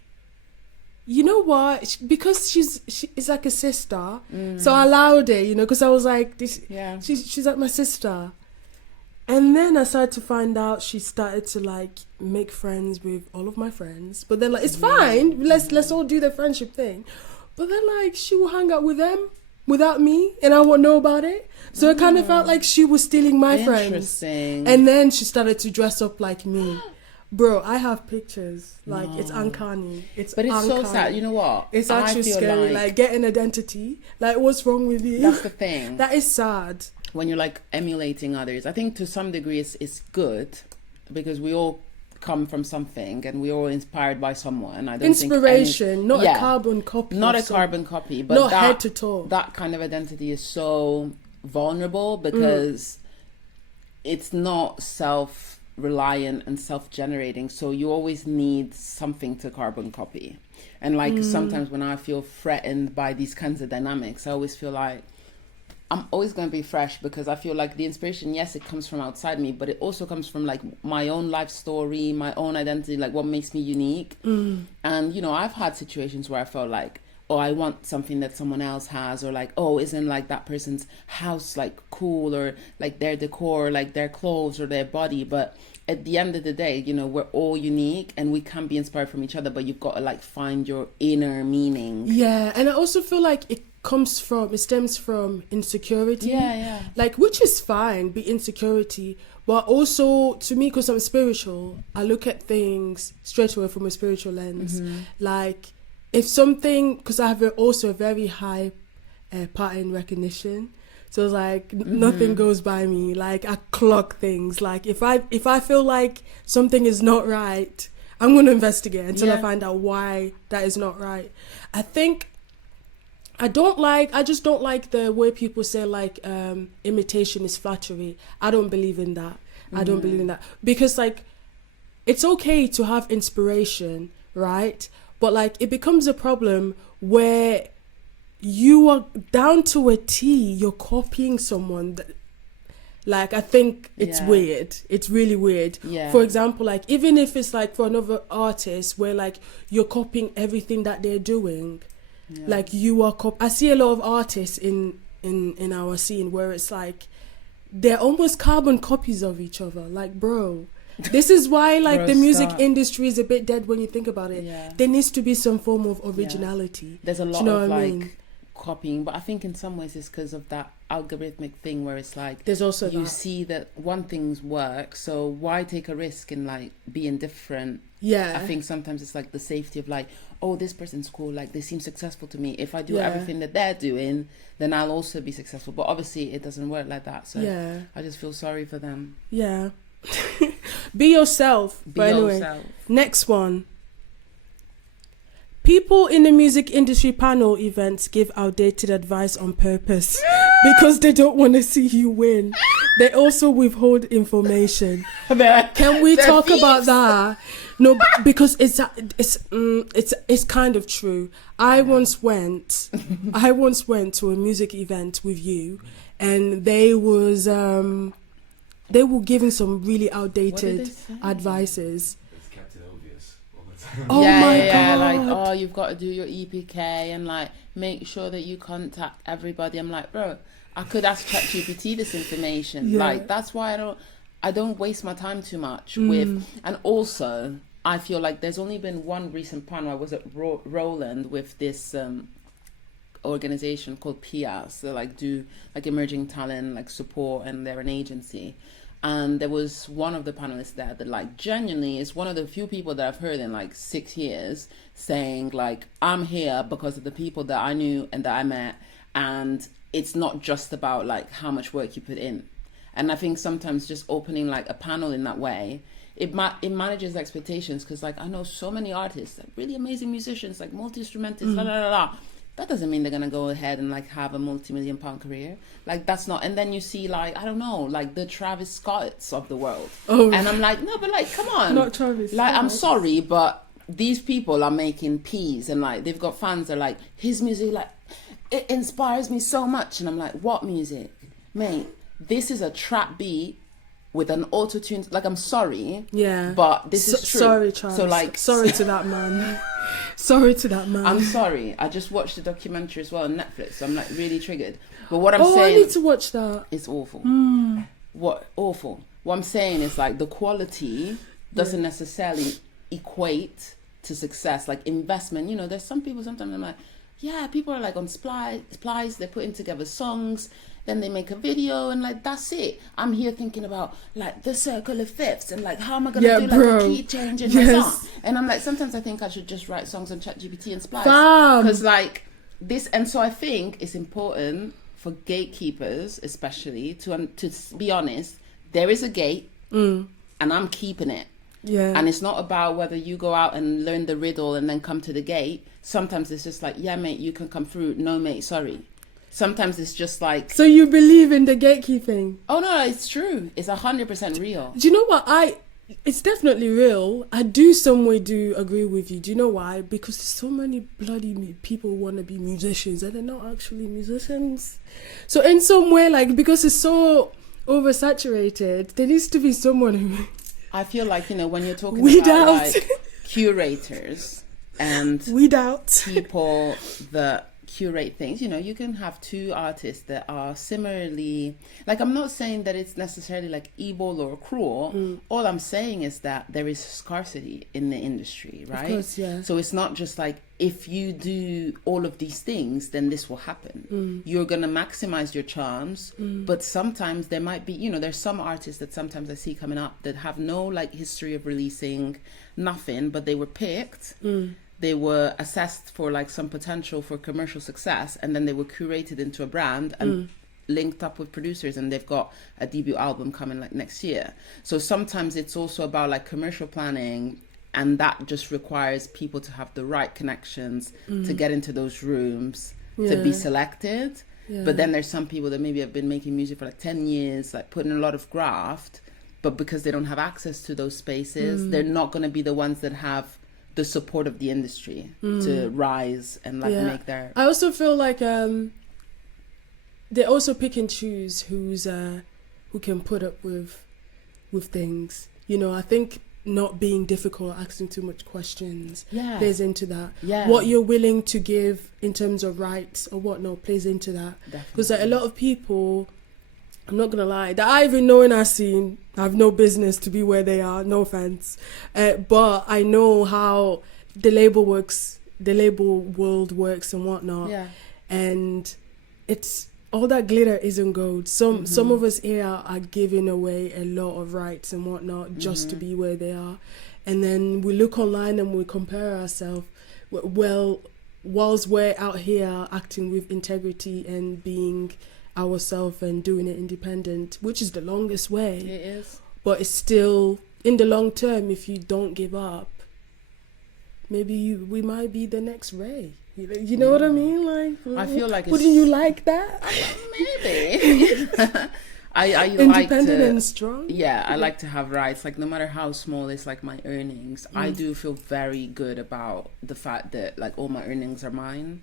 you know what? Because she's like a sister, so I allowed it, you know, because I was like, she's like my sister. And then I started to find out she started to, like, make friends with all of my friends. But then, like, it's fine. Let's all do the friendship thing. But then, like, she will hang out with them without me, and I won't know about it. So it kind of felt like she was stealing my friends. Interesting. And then she started to dress up like me. Bro, I have pictures. Like, it's uncanny. But it's so sad. You know what? It's actually scary. Like, get an identity. Like, what's wrong with you? That's the thing. That is sad. When you're, like, emulating others, I think to some degree it's good, because we all come from something and we're all inspired by someone. I don't Inspiration, think not a carbon copy. Not a carbon copy, but not head to toe. That kind of identity is so vulnerable, because it's not self-reliant and self-generating, so you always need something to carbon copy. And, like, sometimes when I feel threatened by these kinds of dynamics, I always feel like I'm always going to be fresh, because I feel like the inspiration, yes, it comes from outside me, but it also comes from, like, my own life story, my own identity, like what makes me unique. And, you know, I've had situations where I felt like, oh, I want something that someone else has, or like, oh, isn't, like, that person's house, like, cool, or, like, their decor, like, their clothes or their body. But at the end of the day, you know, we're all unique and we can be inspired from each other, but you've got to, like, find your inner meaning. Yeah, and I also feel like it stems from insecurity. Yeah. Like, which is fine, be insecurity, but also, to me, because I'm spiritual, I look at things straight away from a spiritual lens. Like, if something, because I have also a very high pattern recognition, so it's like nothing goes by me. Like, I clock things. Like, if I feel like something is not right, I'm going to investigate until I find out why that is not right. I think I just don't like the way people say, like, imitation is flattery. I don't believe in that. I don't believe in that. Because, like, it's okay to have inspiration, right? But, like, it becomes a problem where you are down to a T, you're copying someone that, like, I think it's weird. It's really weird. Yeah. For example, like, even if it's, like, for another artist where, like, you're copying everything that they're doing. Yeah. Like, you are I see a lot of artists in our scene where it's like they're almost carbon copies of each other. Like, bro, this is why, like, Bro, the music stop. industry is a bit dead when you think about it. There needs to be some form of originality. There's a lot Do you know of, what I like, mean? copying, but I think in some ways it's because of that algorithmic thing where it's like There's also you that. see that one thing's work, so why take a risk in like being different? Yeah. I think sometimes it's like the safety of like, oh, this person's cool, like they seem successful to me. If I do Yeah. everything that they're doing, then I'll also be successful. But obviously it doesn't work like that. So Yeah. I just feel sorry for them. Yeah. Be yourself. Be But anyway, yourself. next one. People in the music industry panel events give outdated advice on purpose because they don't want to see you win. They also withhold information. Can we talk about that? No, because it's kind of true. I once went to a music event with you, and they were giving some really outdated advices. It's Captain Obvious all the time. Oh yeah, my yeah, God. like, oh, you've got to do your EPK and like make sure that you contact everybody. I'm like, bro, I could ask ChatGPT this information. Yeah. Like, that's why I don't waste my time too much with. And also, I feel like there's only been one recent panel. I was at Roland with this organization called PIAS. They like do like emerging talent like support, and they're an agency. And there was one of the panelists there that like genuinely is one of the few people that I've heard in like 6 years saying like, I'm here because of the people that I knew and that I met, and it's not just about like how much work you put in. And I think sometimes just opening like a panel in that way, it manages expectations, because like I know so many artists, like really amazing musicians, like multi-instrumentalists, la la la la. That doesn't mean they're gonna go ahead and like have a multi-million-pound career. Like that's not. And then you see like, I don't know, like the Travis Scotts of the world. Oh. And I'm like, no, but like, come on. Not Travis Like, I'm Scott. sorry, but these people are making peas, and like they've got fans that are like, his music, like it inspires me so much. And I'm like, what music, mate? This is a trap beat with an auto-tune. Like, I'm sorry, Yeah. but this is true. Sorry, Travis. So like, sorry to that man. Sorry to that man. I'm sorry. I just watched the documentary as well on Netflix, so I'm like really triggered. But what I'm I saying, need to watch that. it's awful. What awful? What I'm saying is like the quality doesn't necessarily equate to success. Like investment, you know, there's some people sometimes I'm like, yeah, people are like on Splice, they're putting together songs, then they make a video, and like that's it. I'm here thinking about like the circle of fifths and like how am I gonna do like bro. a key change in my Yes. song? And I'm like, sometimes I think I should just write songs on ChatGPT and Splice, Fam. because like this. And so I think it's important for gatekeepers, especially, to be honest. There is a gate, and I'm keeping it. Yeah. And it's not about whether you go out and learn the riddle and then come to the gate. Sometimes it's just like, yeah, mate, you can come through. No, mate, sorry. Sometimes it's just like, So you believe in the gatekeeping? oh no, it's true. It's 100% real. Do you know what? It's definitely real. I do some way do agree with you. Do you know why? Because so many bloody people want to be musicians and they're not actually musicians. So in some way, like, because it's so oversaturated, there needs to be someone who... I feel like, you know, when you're talking Weed about out. like curators and Weed out. people that curate things, you know, you can have two artists that are similarly, like, I'm not saying that it's necessarily like evil or cruel. All I'm saying is that there is scarcity in the industry, right? course, yeah. So it's not just like, if you do all of these things, then this will happen. You're gonna maximize your charms, but sometimes there might be, you know, there's some artists that sometimes I see coming up that have no like history of releasing nothing, but they were picked. They were assessed for like some potential for commercial success, and then they were curated into a brand and linked up with producers, and they've got a debut album coming like next year. So sometimes it's also about like commercial planning, and that just requires people to have the right connections to get into those rooms, to be Yeah. selected. Yeah. But then there's some people that maybe have been making music for like 10 years, like putting a lot of graft, but because they don't have access to those spaces, they're not going to be the ones that have the support of the industry to rise and like make their... I also feel like they also pick and choose who can put up with things. You know, I think not being difficult, asking too much questions plays into that. Yeah. What you're willing to give in terms of rights or whatnot plays into that. Because like, a lot of people, I'm not gonna lie, that I even know in our scene have no business to be where they are, no offense, but I know how the label world works and whatnot. and it's all that glitter isn't gold. Some of us here are giving away a lot of rights and whatnot just to be where they are, and then we look online and we compare ourselves. Well, whilst we're out here acting with integrity and being ourselves and doing it independent, which is the longest way. It is. But it's still, in the long term, if you don't give up, maybe we might be the next Ray. You know what I mean? Like, I feel like wouldn't you like that? Maybe. I Independent like to, and strong. Yeah, I like to have rights. Like, no matter how small it's like my earnings, I do feel very good about the fact that like all my earnings are mine.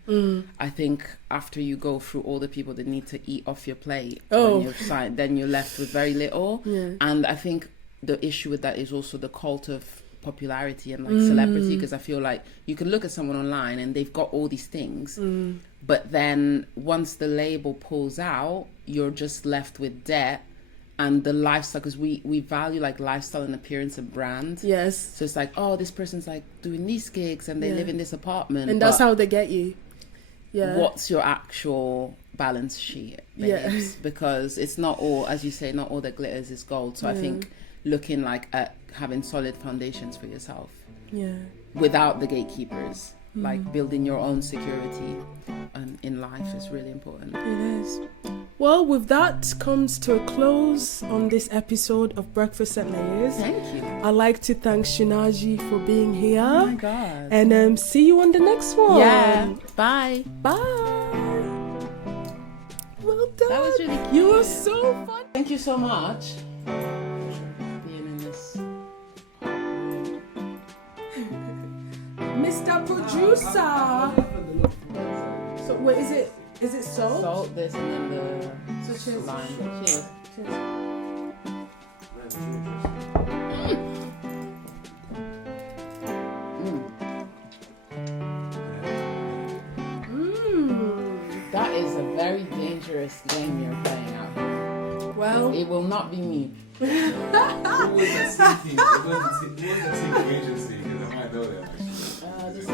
I think after you go through all the people that need to eat off your plate when you've signed, then you're left with very little. Yeah. And I think the issue with that is also the cult of popularity and like celebrity, because I feel like you can look at someone online and they've got all these things, but then once the label pulls out, you're just left with debt and the lifestyle, because we value like lifestyle and appearance and brand. Yes. So it's like, oh, this person's like doing these gigs and they live in this apartment, and that's how they get you. Yeah. What's your actual balance sheet, babes? Because it's not all, as you say, not all that glitters is gold. So I think looking like at having solid foundations for yourself without the gatekeepers, like building your own security in life is really important. It is. Well, with that comes to a close on this episode of Breakfast at Layers. Thank you. I'd like to thank Shunaji for being here. Oh my God. And see you on the next one. Yeah. Bye. Bye. Well done. That was really cute. You were so fun. Thank you so much. Being in this. Mr. Producer. So wait, is it salt? Salt this and then the So cheers. lime. Cheers. That is a very dangerous game you're playing out here. Well, It will not be me. Who was that seeking? It wasn't a seeking agency, because I might know that actually. This is